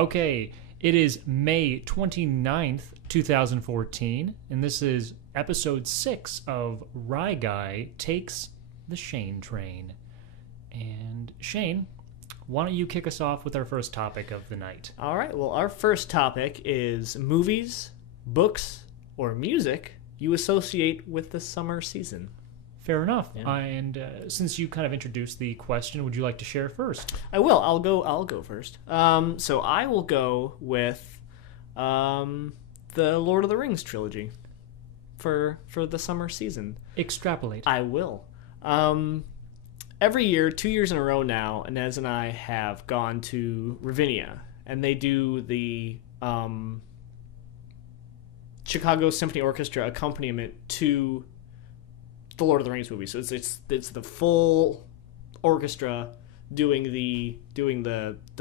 Okay, it is May 29th, 2014, and this is episode 6 of Rye Guy Takes the Shane Train. And Shane, why don't you kick us off with our first topic of the night? All right, well, our first topic is movies, books, or music you associate with the summer season. Fair enough. Yeah. And since you kind of introduced the question, would you like to share first? I will. I'll go first. So I will go with the Lord of the Rings trilogy for the summer season. Extrapolate. I will. Every year, 2 years in a row now, Inez and I have gone to Ravinia, and they do the Chicago Symphony Orchestra accompaniment to the Lord of the Rings movie. So it's the full orchestra doing the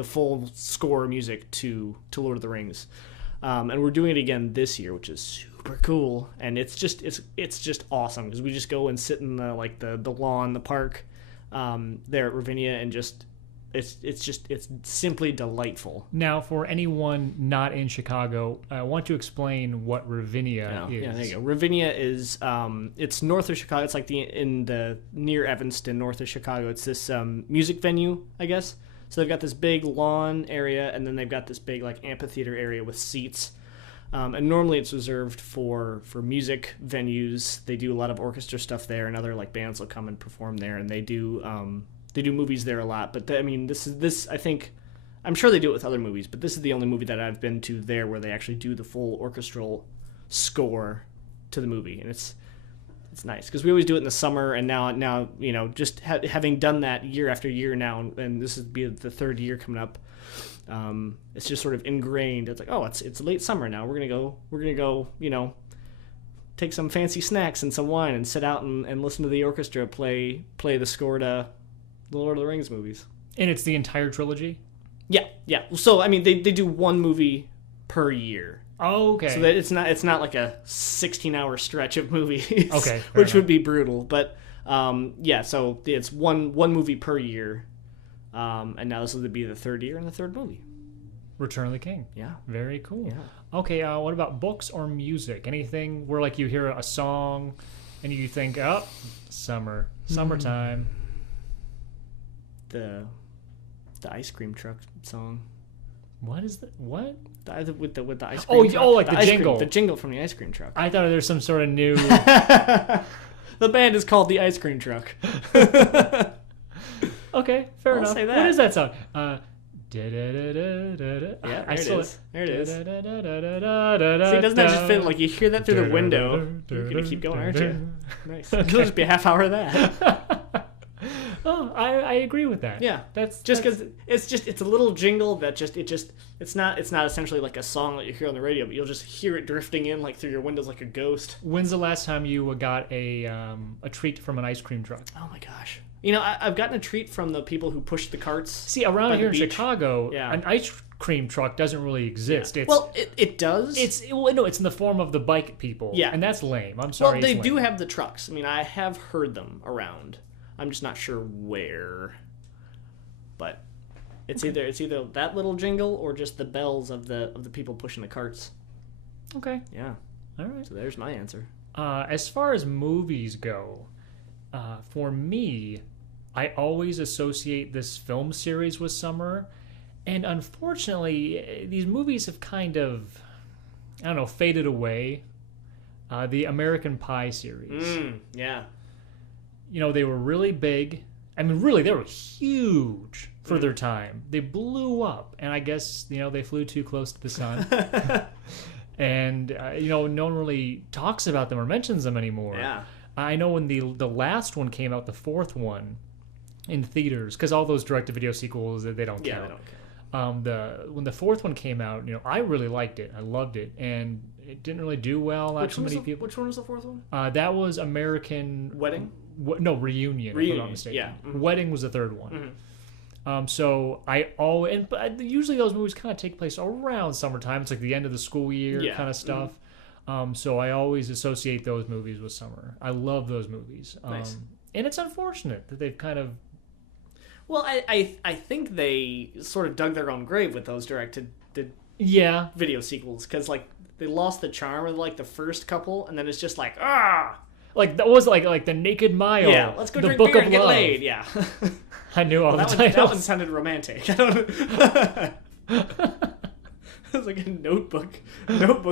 full score music to Lord of the Rings, and we're doing it again this year, which is super cool. And it's just awesome because we just go and sit in the lawn, the park there at Ravinia, and just it's simply delightful. Now, for anyone not in Chicago, I want to explain what Ravinia is. Yeah, there you go. Ravinia is it's north of Chicago. It's like near Evanston, north of Chicago. It's this music venue, I guess. So they've got this big lawn area, and then they've got this big like amphitheater area with seats. And normally it's reserved for music venues. They do a lot of orchestra stuff there, and other like bands will come and perform there, and they do movies there a lot. But this I think, I'm sure they do it with other movies, but this is the only movie that I've been to there where they actually do the full orchestral score to the movie, and it's nice because we always do it in the summer, and now just having done that year after year now, and this would be the third year coming up. It's just sort of ingrained. It's like, oh, it's late summer now. We're gonna go, take some fancy snacks and some wine and sit out and listen to the orchestra play the score to the Lord of the Rings movies. And it's the entire trilogy? Yeah. So I mean, they do one movie per year. Oh, okay. So that it's not like a 16-hour stretch of movies. Okay, which would be brutal. But so it's one movie per year. And now this will be the third year and the third movie. Return of the King. Yeah. Very cool. Yeah. Okay, what about books or music? Anything where like you hear a song and you think, oh, summertime. The ice cream truck song. What is that? What? With the ice cream truck. Like the jingle. The jingle from the ice cream truck. I thought there's some sort of new... The band is called the Ice Cream Truck. Okay, fair enough. Say that. What is that song? Yeah, there There it is. See, doesn't that just fit? Like, you hear that through the window. You're going to keep going, aren't you? Nice. It'll just be a half hour of that. Oh, I agree with that. Yeah. That's just because it's a little jingle that it's not essentially like a song that you hear on the radio, but you'll just hear it drifting in like through your windows like a ghost. When's the last time you got a treat from an ice cream truck? Oh my gosh. I've gotten a treat from the people who push the carts. See, around here in Chicago, yeah, an ice cream truck doesn't really exist. Yeah. It does. It's in the form of the bike people. Yeah. And that's lame. I'm sorry. Well, they do have the trucks. I mean, I have heard them around. I'm just not sure where. But it's either that little jingle or just the bells of the people pushing the carts. Okay. Yeah. All right. So there's my answer. As far as movies go, for me, I always associate this film series with summer, and unfortunately, these movies have kind of, faded away. The American Pie series. Yeah. They were really big. I mean, really, they were huge for their time. They blew up, and I guess, they flew too close to the sun. And, no one really talks about them or mentions them anymore. Yeah. I know when the last one came out, the fourth one, in theaters, because all those direct-to-video sequels, they don't count. Yeah, they don't count. When the fourth one came out, I really liked it. I loved it, and it didn't really do well. Not too many people. Which one was the fourth one? That was American Wedding. No, Reunion. If I'm not mistaken. Yeah. Mm-hmm. Wedding was the third one. Mm-hmm. So but usually those movies kind of take place around summertime. It's like the end of the school year kind of stuff. Mm-hmm. So I always associate those movies with summer. I love those movies. Nice. And it's unfortunate that they've kind of Well, I think they sort of dug their own grave with those Yeah. video sequels because like they lost the charm of like the first couple, and then it's just like ah. Like that was like the Naked Mile. Yeah, let's go the drink Book beer of and get Love. laid. Yeah. I knew all the that titles. one sounded romantic. I don't know. It was like a notebook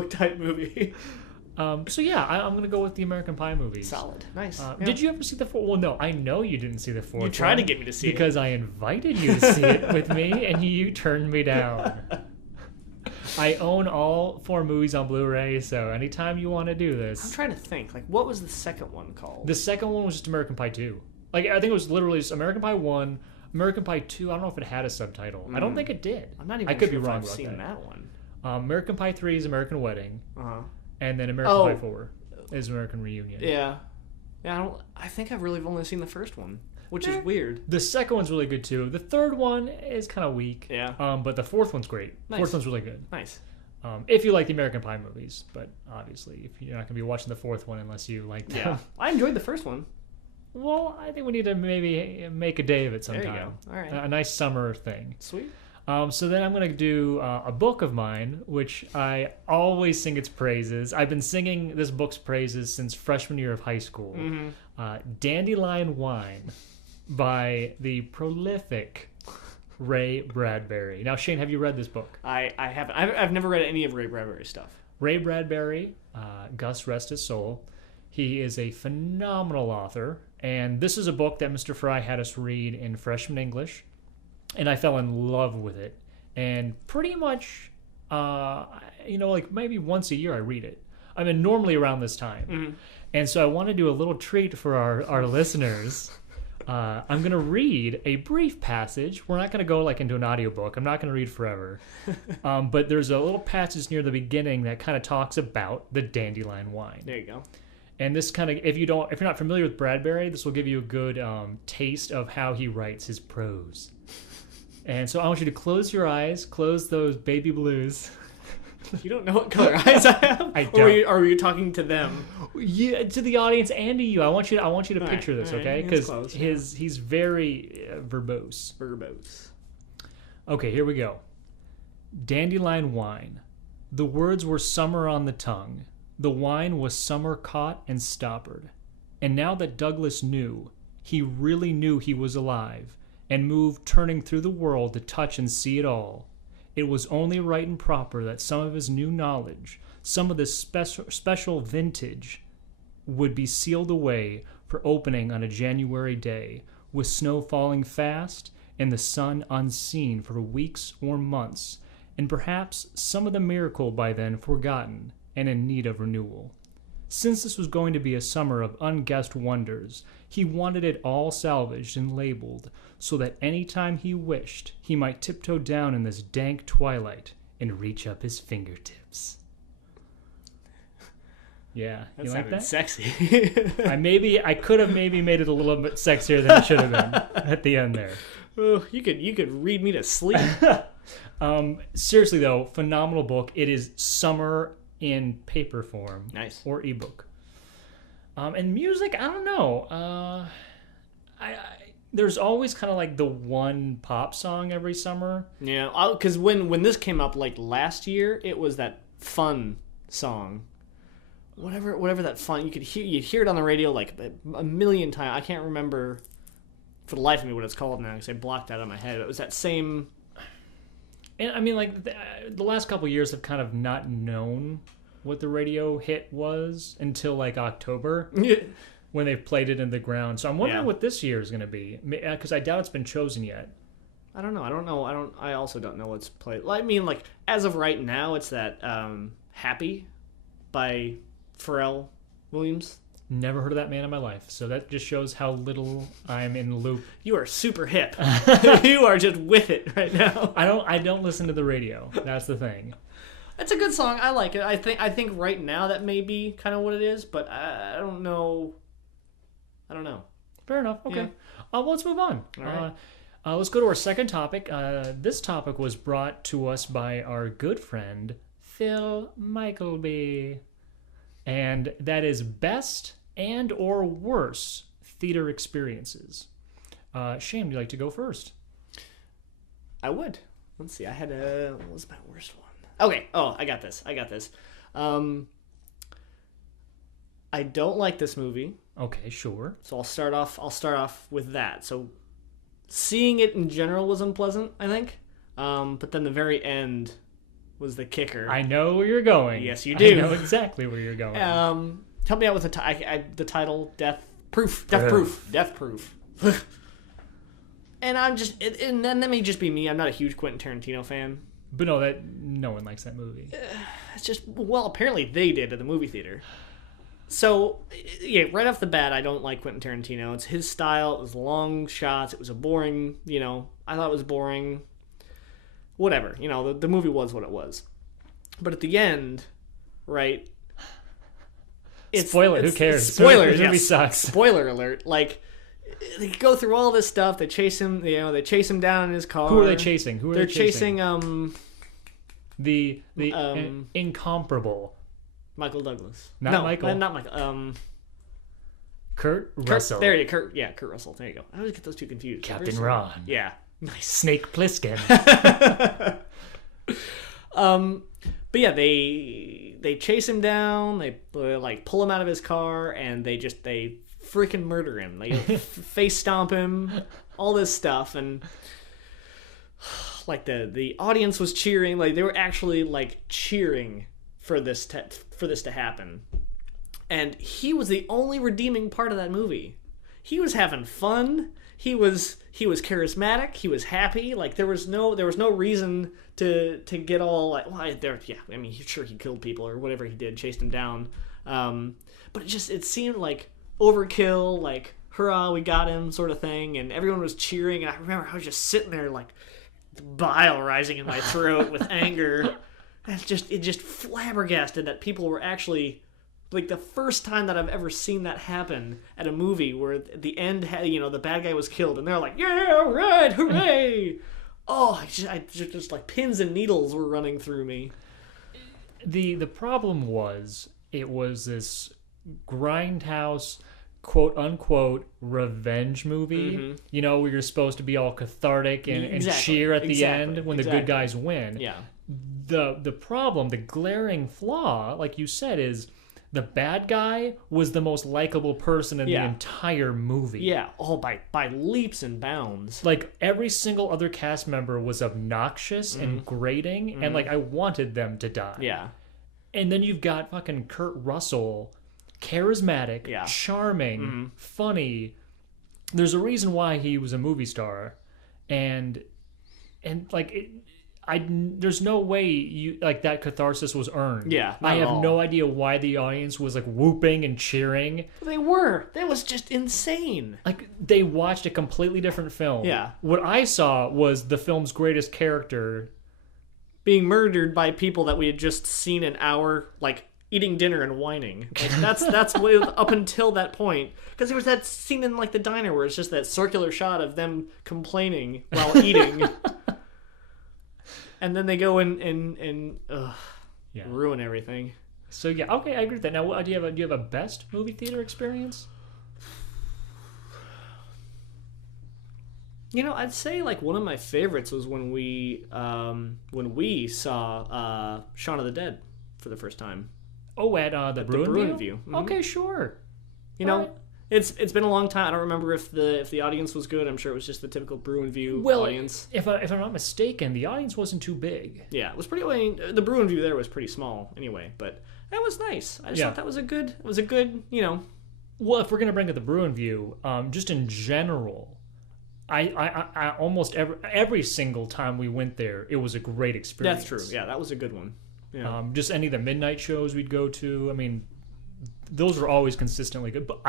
type movie. So yeah, I'm gonna go with the American Pie movies. Solid, nice. Yeah. Did you ever see the fourth? Well, no, I know you didn't see the fourth. You tried one to get me to see because I invited you to see it with me, and you turned me down. I own all 4 movies on Blu-ray, so anytime you want to do I'm this. trying to think. Like, what was the second one called? The second one was just American Pie 2. Like I think it was literally just American Pie 1, American Pie 2. I don't know if it had a subtitle. I don't think it did. I'm not even. I could sure be if wrong I've about seen that. one. American Pie 3 is American Wedding, and then American Pie 4 is American Reunion. Yeah. I think I've really only seen the first one, which is weird. The second one's really good too. The third one is kind of weak. Yeah. But the fourth one's great. Nice. Fourth one's really good. Nice. If you like the American Pie movies, but obviously if you're not gonna be watching the fourth one unless you like them. Yeah. I enjoyed the first one. Well, I think we need to maybe make a day of it sometime. There you go. All right. A nice summer thing. Sweet. So then I'm going to do a book of mine, which I always sing its praises. I've been singing this book's praises since freshman year of high school. Dandelion Wine by the prolific Ray Bradbury. Now, Shane, have you read this book? I haven't. I've never read any of Ray Bradbury's stuff. Ray Bradbury, Gus rest his soul. He is a phenomenal author, and this is a book that Mr. Fry had us read in freshman English, and I fell in love with it. And pretty much, like maybe once a year I read it. I mean, normally around this time. And so I want to do a little treat for our listeners. I'm going to read a brief passage. We're not going to go like into an audiobook. I'm not going to read forever. But there's a little passage near the beginning that kind of talks about the Dandelion Wine. There you go. And this kind of, if you're not familiar with Bradbury, this will give you a good taste of how he writes his prose. And so I want you to close your eyes, close those baby blues. You don't know what color eyes I have? I don't. Or are you talking to them? Yeah, to the audience and to you. I want you to picture this, all right. okay? It's Because close, he's very verbose. Verbose. Okay, here we go. Dandelion wine. The words were summer on the tongue. The wine was summer caught and stoppered. And now that Douglas knew, he really knew he was alive, and moved turning through the world to touch and see it all. It was only right and proper that some of his new knowledge, some of this special vintage, would be sealed away for opening on a January day, with snow falling fast and the sun unseen for weeks or months, and perhaps some of the miracle by then forgotten and in need of renewal. Since this was going to be a summer of unguessed wonders, he wanted it all salvaged and labeled, so that any time he wished, he might tiptoe down in this dank twilight and reach up his fingertips. Yeah, you like that? Sexy. I could have maybe made it a little bit sexier than it should have been at the end there. Oh, you could read me to sleep. Seriously though, phenomenal book. It is summer in paper form. Nice. Or ebook. And music, I don't know. There's always kind of like the one pop song every summer. Yeah, because when this came up like last year, it was that Fun song. Whatever that Fun, you'd hear it on the radio like a million times. I can't remember for the life of me what it's called now because I blocked that out of my head. It was that same. And I mean, like the last couple of years have kind of not known what the radio hit was until like October when they've played it in the ground. So I'm wondering what this year is going to be, because I doubt it's been chosen yet. I don't know. I also don't know what's played. I mean, like as of right now, it's that "Happy" by Pharrell Williams. Never heard of that man in my life, so that just shows how little I'm in the loop. You are super hip. You are just with it right now. I don't listen to the radio. That's the thing. It's a good song. I like it. I think right now that may be kind of what it is, but I don't know. Fair enough. Okay. Yeah. Well, let's move on. All right. Let's go to our second topic. This topic was brought to us by our good friend Phil Michaelby, and that is best and or worse theater experiences. Shane, would you like to go first? I would. Let's see. I had what was my worst one? Okay. Oh, I got this. I don't like this movie. Okay, sure. So I'll start off with that. So seeing it in general was unpleasant, I think. But then the very end was the kicker. I know where you're going. Yes, you do. I know exactly where you're going. Help me out with the title. Death Proof. And I'm just, and then that may just be me. I'm not a huge Quentin Tarantino fan. But no one likes that movie. It's just, well, apparently they did at the movie theater. So, yeah, right off the bat, I don't like Quentin Tarantino. It's his style. It was long shots. It was a boring, I thought it was boring. Whatever. The movie was what it was. But at the end, right? Spoiler, who cares? Spoilers, The movie sucks. Spoiler alert. Like, they go through all this stuff. They chase him, they chase him down in his car. Who are they chasing? They're chasing the incomparable Michael Douglas. Not Michael. Not Michael. Kurt Russell. There you go. Kurt Russell. There you go. I always get those two confused. Captain Ron. Yeah. Nice. Snake Plissken. But yeah, they chase him down. They like pull him out of his car, and they freaking murder him. They face stomp him. All this stuff, and like the audience was cheering. Like they were actually like cheering for this to happen. And he was the only redeeming part of that movie. He was having fun. He was charismatic. He was happy. Like there was no reason to get all like, well, I mean, sure, he killed people or whatever he did, chased them down. But it seemed like overkill, like hurrah, we got him sort of thing, and everyone was cheering. And I remember I was just sitting there like bile rising in my throat with anger. And it just flabbergasted that people were actually, like, the first time that I've ever seen that happen at a movie where at the end, the bad guy was killed, and they're like, yeah, right, hooray! Oh, I just like pins and needles were running through me. The problem was, it was this grindhouse, quote unquote, revenge movie. Where you're supposed to be all cathartic and cheer at the end when the good guys win. Yeah. The problem, the glaring flaw, like you said, is the bad guy was the most likable person in the entire movie. Yeah, by leaps and bounds. Like, every single other cast member was obnoxious and grating, and, like, I wanted them to die. Yeah. And then you've got fucking Kurt Russell, charismatic, charming, funny. There's a reason why he was a movie star. And like... there's no way that catharsis was earned. Yeah, I have no idea why the audience was like whooping and cheering. They were. That was just insane. Like they watched a completely different film. Yeah. What I saw was the film's greatest character being murdered by people that we had just seen an hour, like eating dinner and whining. Like, that's what, up until that point, because there was that scene in like the diner where it's just that circular shot of them complaining while eating. And then they go and ruin everything. So yeah, okay, I agree with that. Now, do you have a best movie theater experience? I'd say like one of my favorites was when we saw Shaun of the Dead for the first time. Oh, at the Bruin View. Mm-hmm. Okay, sure. Right. It's been a long time. I don't remember if the audience was good. I'm sure it was just the typical Bruin View audience. If I'm not mistaken, the audience wasn't too big. Yeah, it was pretty. I mean, the Bruin View there was pretty small anyway, but that was nice. I just thought that was a good. Well, if we're gonna bring up the Bruin View, just in general, I almost every single time we went there, it was a great experience. That's true. Yeah, that was a good one. Yeah. Just any of the midnight shows we'd go to. I mean, those were always consistently good. But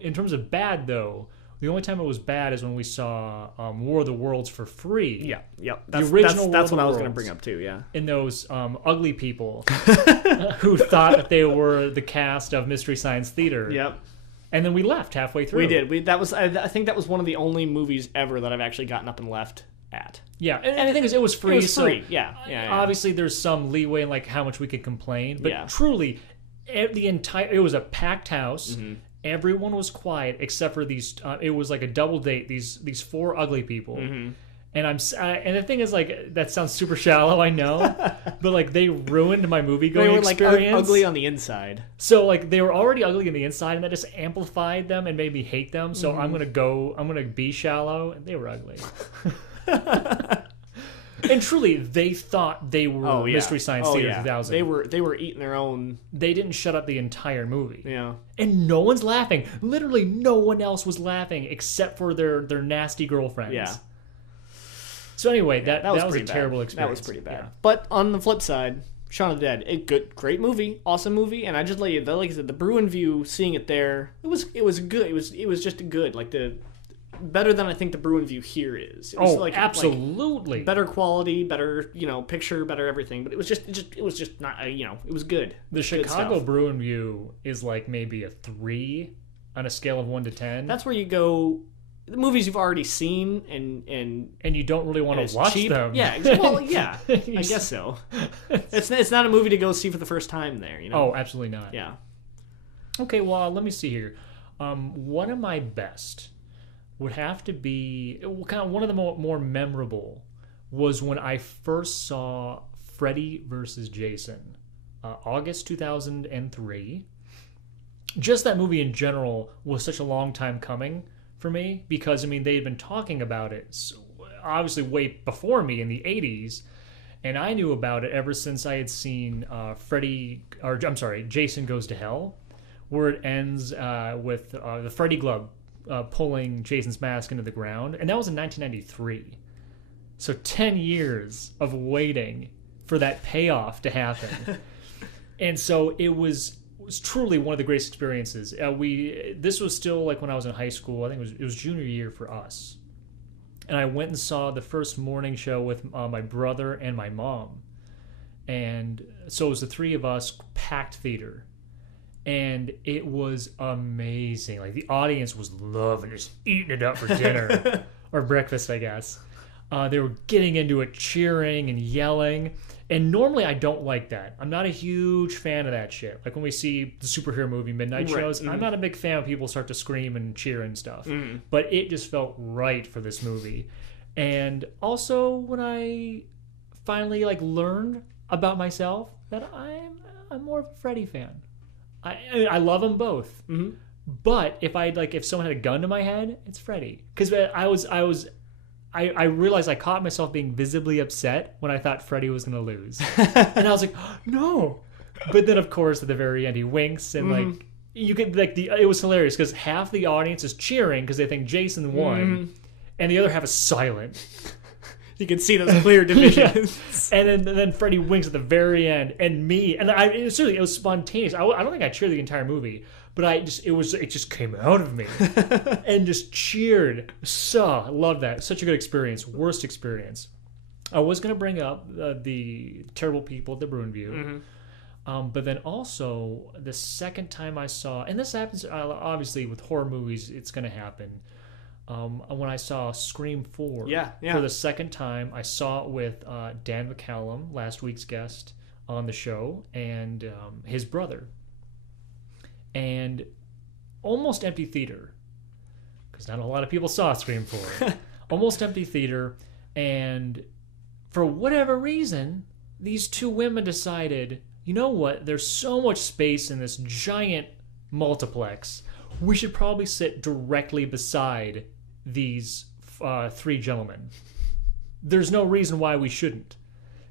in terms of bad though, the only time it was bad is when we saw War of the Worlds for free. Yeah, yep. That's what I was going to bring up too. Yeah, and those ugly people who thought that they were the cast of Mystery Science Theater. Yep. And then we left halfway through. We did. I think that was one of the only movies ever that I've actually gotten up and left at. Yeah, and the thing is, it was free. It was free. So yeah. Obviously, there's some leeway in like how much we could complain, but truly, it was a packed house. Everyone was quiet except for these. It was like a double date. These four ugly people. And and the thing is, like, that sounds super shallow, I know, but like they ruined my movie going experience. They were like ugly on the inside. So like they were already ugly on the inside, and that just amplified them and made me hate them. So I'm gonna be shallow, and they were ugly. And truly, they thought they were Mystery Science Theater 2000. They were eating their own. They didn't shut up the entire movie. Yeah. And no one's laughing. Literally, no one else was laughing except for their nasty girlfriends. Yeah. So anyway, that was a terrible experience. That was pretty bad. Yeah. But on the flip side, Shaun of the Dead, great movie, awesome movie, and I just like I said, the Bruin View, seeing it there, it was good. It was just good, like better than I think the Bruin View here is. It was absolutely like better quality, better picture, better everything. But it was just not it was good. The Chicago Bruin View is like maybe a 3 on a scale of 1 to 10. That's where you go. The movies you've already seen and you don't really want to watch cheap. them. Yeah, well, yeah, I guess so. It's not a movie to go see for the first time there, Oh, absolutely not. Yeah. Okay, well, let me see here. One of my best would have to be kind of one of the more memorable was when I first saw Freddy vs. Jason, August 2003. Just that movie in general was such a long time coming for me because, I mean, they had been talking about it obviously way before me in the 80s, and I knew about it ever since I had seen Jason Goes to Hell, where it ends with the Freddy glove pulling Jason's mask into the ground, and that was in 1993. So 10 years of waiting for that payoff to happen. And so it was truly one of the greatest experiences. This was still like when I was in high school. I think it was junior year for us. And I went and saw the first morning show with my brother and my mom. And so it was the three of us, packed theater. And it was amazing. Like, the audience was loving it, just eating it up for dinner or breakfast, I guess. They were getting into it, cheering and yelling. And normally I don't like that. I'm not a huge fan of that shit. Like when we see the superhero movie midnight shows, I'm not a big fan when people start to scream and cheer and stuff. But it just felt right for this movie. And also when I finally learned about myself that I'm more of a Freddy fan. I love them both. But if someone had a gun to my head, it's Freddy. Because I realized I caught myself being visibly upset when I thought Freddy was going to lose. And I was like, oh, no. But then, of course, at the very end, he winks. And, you could, it was hilarious because half the audience is cheering because they think Jason won. And the other half is silent. You can see those clear divisions. Yeah. And then Freddy winks at the very end. And me. And it was spontaneous. I don't think I cheered the entire movie. But it just came out of me and just cheered. I love that. Such a good experience. Worst experience. I was going to bring up the terrible people at the Bruin View. But then also the second time I saw, and this happens obviously with horror movies, it's going to happen. When I saw Scream 4 for the second time, I saw it with Dan McCallum, last week's guest on the show, and his brother. And almost empty theater, because not a lot of people saw Scream 4. Almost empty theater, and for whatever reason, these two women decided, you know what, there's so much space in this giant multiplex, we should probably sit directly beside these three gentlemen. There's no reason why we shouldn't.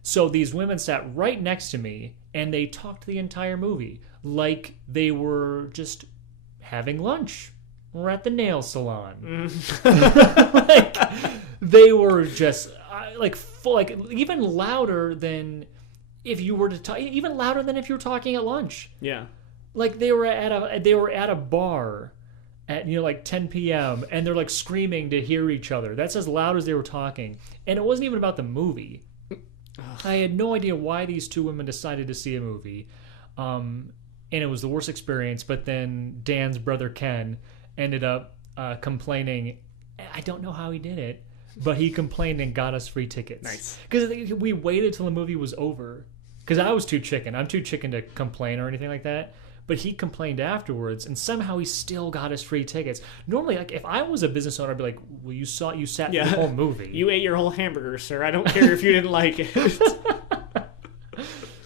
So these women sat right next to me, and they talked the entire movie like they were just having lunch or at the nail salon. They were just even louder than if you were to talk, even louder than if you were talking at lunch. Yeah, like they were at a bar at 10 p.m. and they're screaming to hear each other. That's as loud as they were talking, and it wasn't even about the movie. I had no idea why these two women decided to see a movie. And it was the worst experience, but then Dan's brother Ken ended up complaining. I don't know how he did it, but he complained and got us free tickets. Nice. Because we waited till the movie was over. Because I was too chicken. I'm too chicken to complain or anything like that. but he complained afterwards, and somehow he still got us free tickets. Normally, like if I was a business owner, I'd be like, "Well, you sat through the whole movie. You ate your whole hamburger, sir. I don't care if you didn't like it."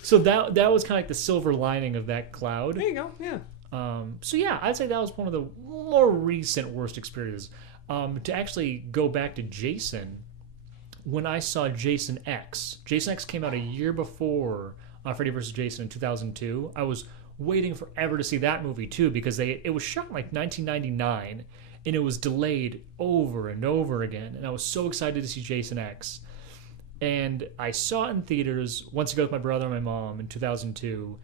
So that was kind of like the silver lining of that cloud. There you go. Yeah. So yeah, I'd say that was one of the more recent worst experiences. To actually go back to Jason, when I saw Jason X came out a year before Freddy vs. Jason in 2002. I was waiting forever to see that movie too, because it was shot in like 1999 and it was delayed over and over again. And I was so excited to see Jason X. And I saw it in theaters once ago with my brother and my mom in 2002.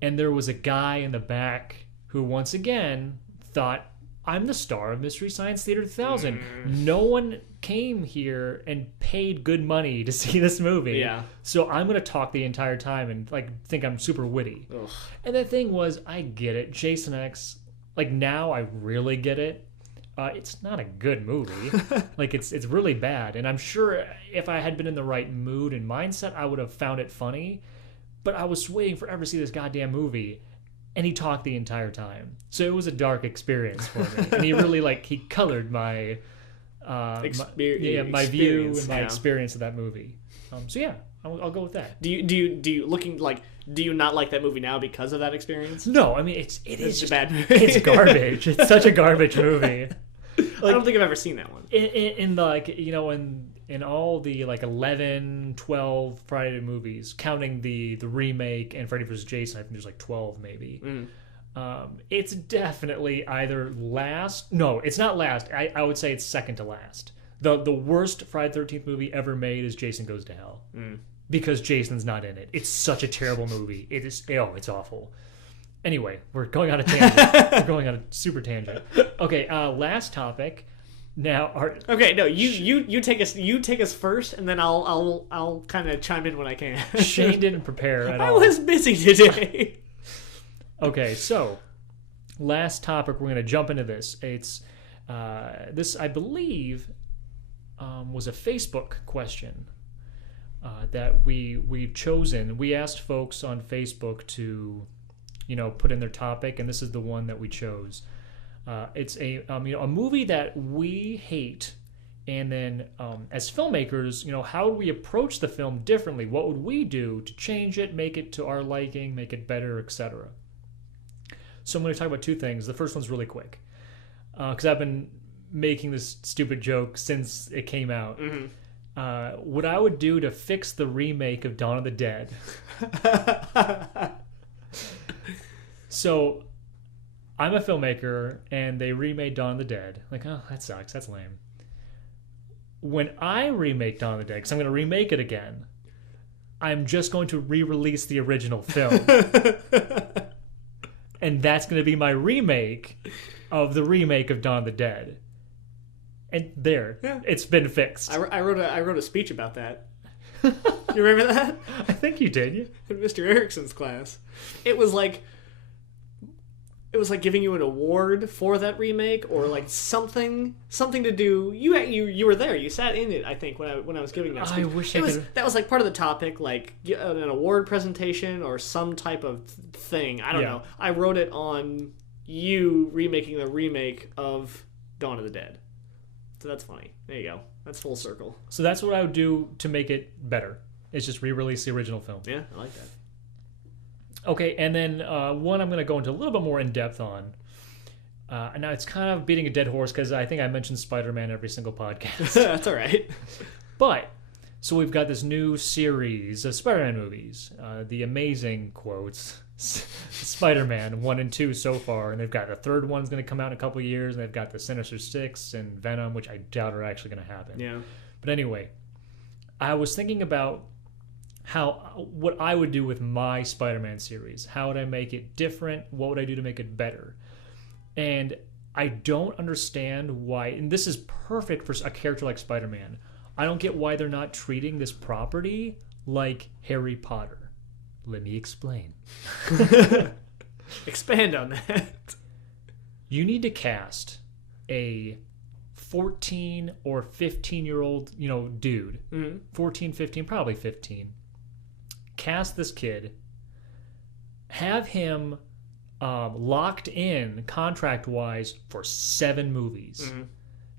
And there was a guy in the back who once again thought, I'm the star of Mystery Science Theater 2000. No one came here and paid good money to see this movie. Yeah. So I'm going to talk the entire time and like think I'm super witty. Ugh. And the thing was, I get it. Jason X, like now I really get it. It's not a good movie. Like it's really bad. And I'm sure if I had been in the right mood and mindset, I would have found it funny. But I was waiting forever to see this goddamn movie. And he talked the entire time. So it was a dark experience for me. And he really he colored my my view and my experience of that movie. So yeah, I'll go with that. Do you not like that movie now because of that experience? No, I mean it is just a bad movie. It's garbage. It's such a garbage movie. I don't think I've ever seen that one. In all the 11, 12 Friday movies, counting the remake and Freddy vs. Jason, I think there's 12 maybe. It's definitely either last. No, it's not last. I would say it's second to last. The worst Friday the 13th movie ever made is Jason Goes to Hell. Because Jason's not in it. It's such a terrible movie. It's awful. Anyway, we're going on a tangent. We're going on a super tangent. Okay, last topic. Now, you take us first, and then I'll kind of chime in when I can. Shane didn't prepare at all. I was busy today. Okay, so last topic, we're going to jump into this. It's this, I believe, was a Facebook question that we've chosen. We asked folks on Facebook to, put in their topic, and this is the one that we chose. It's a movie that we hate, and then as filmmakers, how would we approach the film differently? What would we do to change it, make it to our liking, make it better, etc.? So I'm going to talk about two things. The first one's really quick, because I've been making this stupid joke since it came out. What I would do to fix the remake of Dawn of the Dead. So I'm a filmmaker, and they remade Dawn of the Dead. Oh, that sucks. That's lame. When I remake Dawn of the Dead, because I'm going to remake it again, I'm just going to re-release the original film. And that's going to be my remake of the remake of Dawn of the Dead. And there, it's been fixed. I wrote a speech about that. You remember that? I think you did. In Mr. Erickson's class. It was like giving you an award for that remake, or something to do. You were there. You sat in it. I think when I was giving that speech. I wish that was part of the topic, an award presentation or some type of thing. I don't know. I wrote it on you remaking the remake of Dawn of the Dead. So that's funny. There you go. That's full circle. So that's what I would do to make it better. Is just re-release the original film. Yeah, I like that. Okay, and then one I'm going to go into a little bit more in depth on. Now, it's kind of beating a dead horse because I think I mentioned Spider-Man every single podcast. That's all right. But, so we've got this new series of Spider-Man movies. The amazing, quotes, Spider-Man 1 and 2 so far. And they've got the third one's going to come out in a couple of years. And they've got the Sinister Six and Venom, which I doubt are actually going to happen. Yeah. But anyway, I was thinking about what I would do with my Spider-Man series. How would I make it different? What would I do to make it better? And I don't understand why, and this is perfect for a character like Spider-Man. I don't get why they're not treating this property like Harry Potter. Let me explain. Expand on that. You need to cast a 14 or 15-year-old, dude. 14, 15, probably 15. Cast this kid, have him locked in contract wise for 7 movies.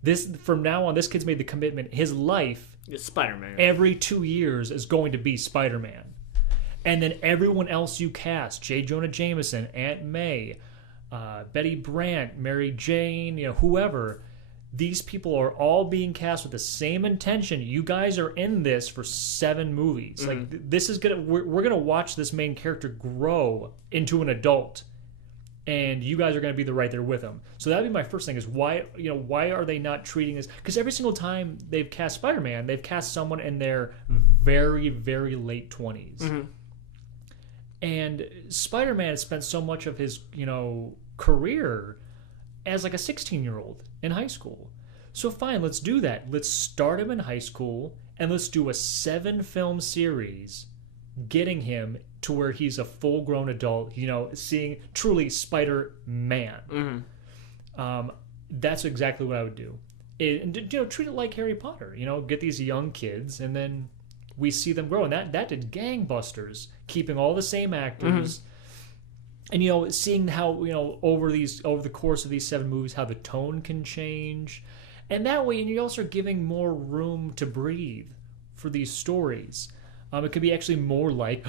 This from now on, this kid's made the commitment. His life, It's Spider-Man. every 2 years, is going to be Spider-Man. And then everyone else you cast, J. Jonah Jameson, Aunt May, Betty Brant, Mary Jane, whoever, these people are all being cast with the same intention. You guys are in this for 7 movies. Like this is we're gonna watch this main character grow into an adult, and you guys are gonna be right there with him. So that'd be my first thing: is why are they not treating this? Because every single time they've cast Spider-Man, they've cast someone in their very, very late 20s. And Spider-Man has spent so much of his, career as like a 16-year-old in high school. So fine, let's do that. Let's start him in high school and let's do a 7-film series getting him to where he's a full-grown adult, seeing truly Spider-Man. That's exactly what I would do. And treat it like Harry Potter. Get these young kids and then we see them grow, and that did gangbusters, keeping all the same actors, and seeing how over the course of these 7 movies how the tone can change, and that way, and you're also giving more room to breathe for these stories. It could be actually more like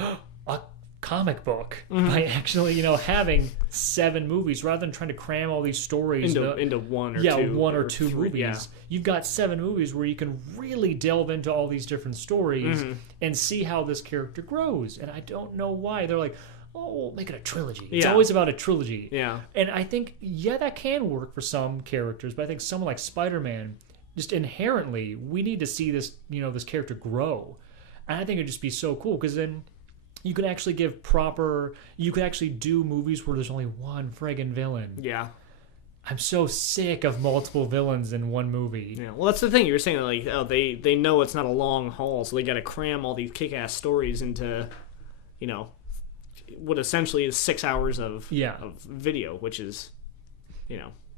a comic book by actually having 7 movies rather than trying to cram all these stories into one or two movies. Yeah. You've got 7 movies where you can really delve into all these different stories and see how this character grows. And I don't know why they're like, oh, we'll make it a trilogy. It's always about a trilogy. Yeah. And I think that can work for some characters, but I think someone like Spider-Man, just inherently, we need to see this this character grow. And I think it'd just be so cool because then you could actually you could actually do movies where there's only one friggin' villain. Yeah. I'm so sick of multiple villains in one movie. Yeah. Well, that's the thing. You were saying, like, they know it's not a long haul, so they got to cram all these kick-ass stories into, what essentially is 6 hours of video, which is,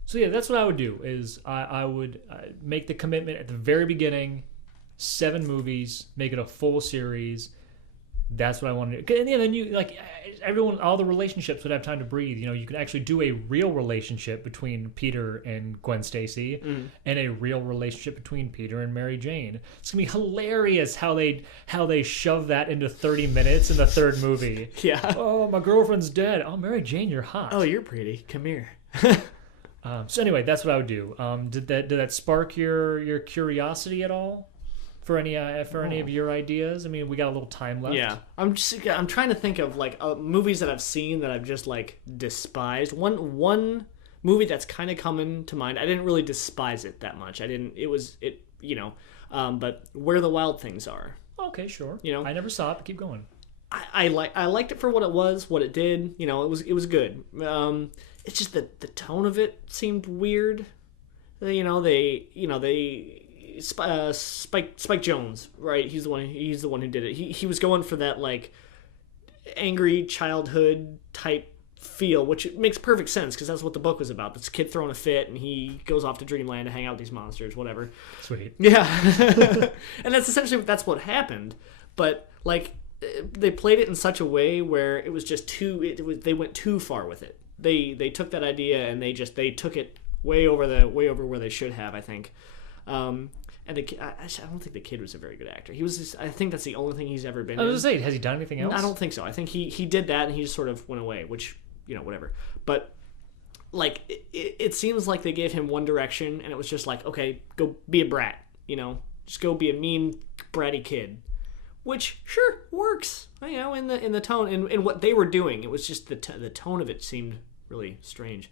So yeah, that's what I would do. Is I would make the commitment at the very beginning, 7 movies, make it a full series. That's what I want to do. And then you all the relationships would have time to breathe. You can actually do a real relationship between Peter and Gwen Stacy, and a real relationship between Peter and Mary Jane. It's gonna be hilarious how they shove that into 30 minutes in the 3rd movie. Yeah. Oh, my girlfriend's dead. Oh, Mary Jane, you're hot. Oh, you're pretty. Come here. So anyway, that's what I would do. Did that spark your curiosity at all? For any of your ideas? I mean, we got a little time left. Yeah, I'm trying to think of movies that I've seen that I've just despised. One movie that's kind of coming to mind. I didn't really despise it that much. But Where the Wild Things Are. Okay, sure. I never saw it, but keep going. I liked it for what it was, what it did. It was good. It's just that the tone of it seemed weird. Spike Jonze, right? He's the one who did it. He was going for that angry childhood type feel, which makes perfect sense because that's what the book was about. This kid throwing a fit and he goes off to Dreamland to hang out with these monsters, whatever. Sweet. Yeah. And that's essentially what happened. But they played it in such a way where it was just they went too far with it. They took that idea and they took it way over where they should have, I think. And I don't think the kid was a very good actor. He was I think that's the only thing he's ever been in. I was going to say, has he done anything else? I don't think so. I think he did that and he just sort of went away, which, whatever. But, it seems like they gave him one direction and it was just okay, go be a brat, Just go be a mean, bratty kid. Which, sure, works, in the tone. And what they were doing, it was just the tone of it seemed really strange.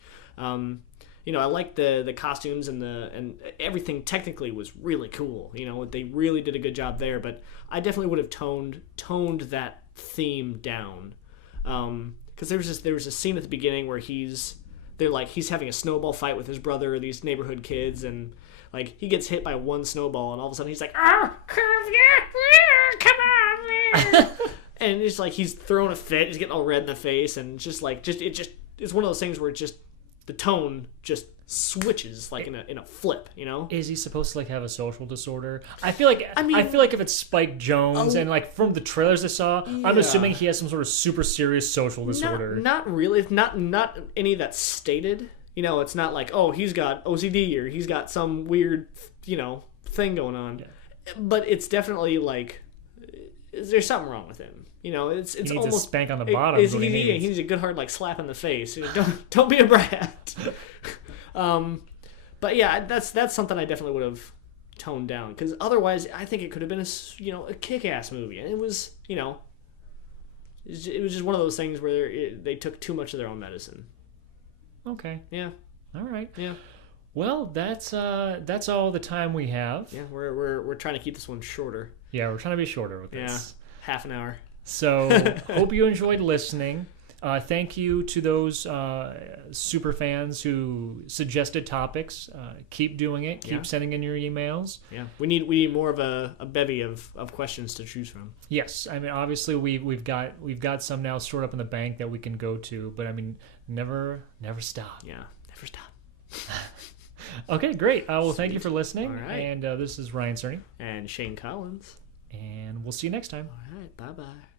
I liked the costumes and everything technically was really cool. They really did a good job there, but I definitely would have toned that theme down. Because there was a scene at the beginning where he's having a snowball fight with his brother or these neighborhood kids, and he gets hit by one snowball and all of a sudden he's like, "Oh, come on, man!" And it's he's throwing a fit, he's getting all red in the face, and it's one of those things where it just the tone just switches like in a flip, you know? Is he supposed to like have a social disorder? I feel like I mean- I feel like if it's Spike Jones and like from the trailers I saw, I'm Yeah. assuming he has some sort of super serious social disorder. Not really. Not any that's stated. You know, it's not like, oh, he's got OCD or he's got some weird, you know, thing going on. But it's definitely like there's something wrong with him. You know, it's he needs almost a spank on the bottom. Is what he needs. he needs a good hard like slap in the face. You know, don't be a brat. But yeah, that's something I definitely would have toned down because otherwise I think it could have been a kick-ass movie, and it was it was just one of those things where they took too much of their own medicine. Okay. Yeah. All right. Yeah. Well, that's all the time we have. Yeah. We're trying to keep this one shorter. Yeah, we're trying to be shorter with Yeah. this. Half an hour. So, hope you enjoyed listening. Thank you to those super fans who suggested topics. Keep doing it. Keep sending in your emails. Yeah. We need more of a bevy of questions to choose from. Yes, I mean obviously we've got some now stored up in the bank that we can go to, but I mean never stop. Yeah. Never stop. Okay, great. Well, thank you for listening. All right. And this is Ryan Cerny, And Shane Collins. and we'll see you next time. All right. Bye-bye.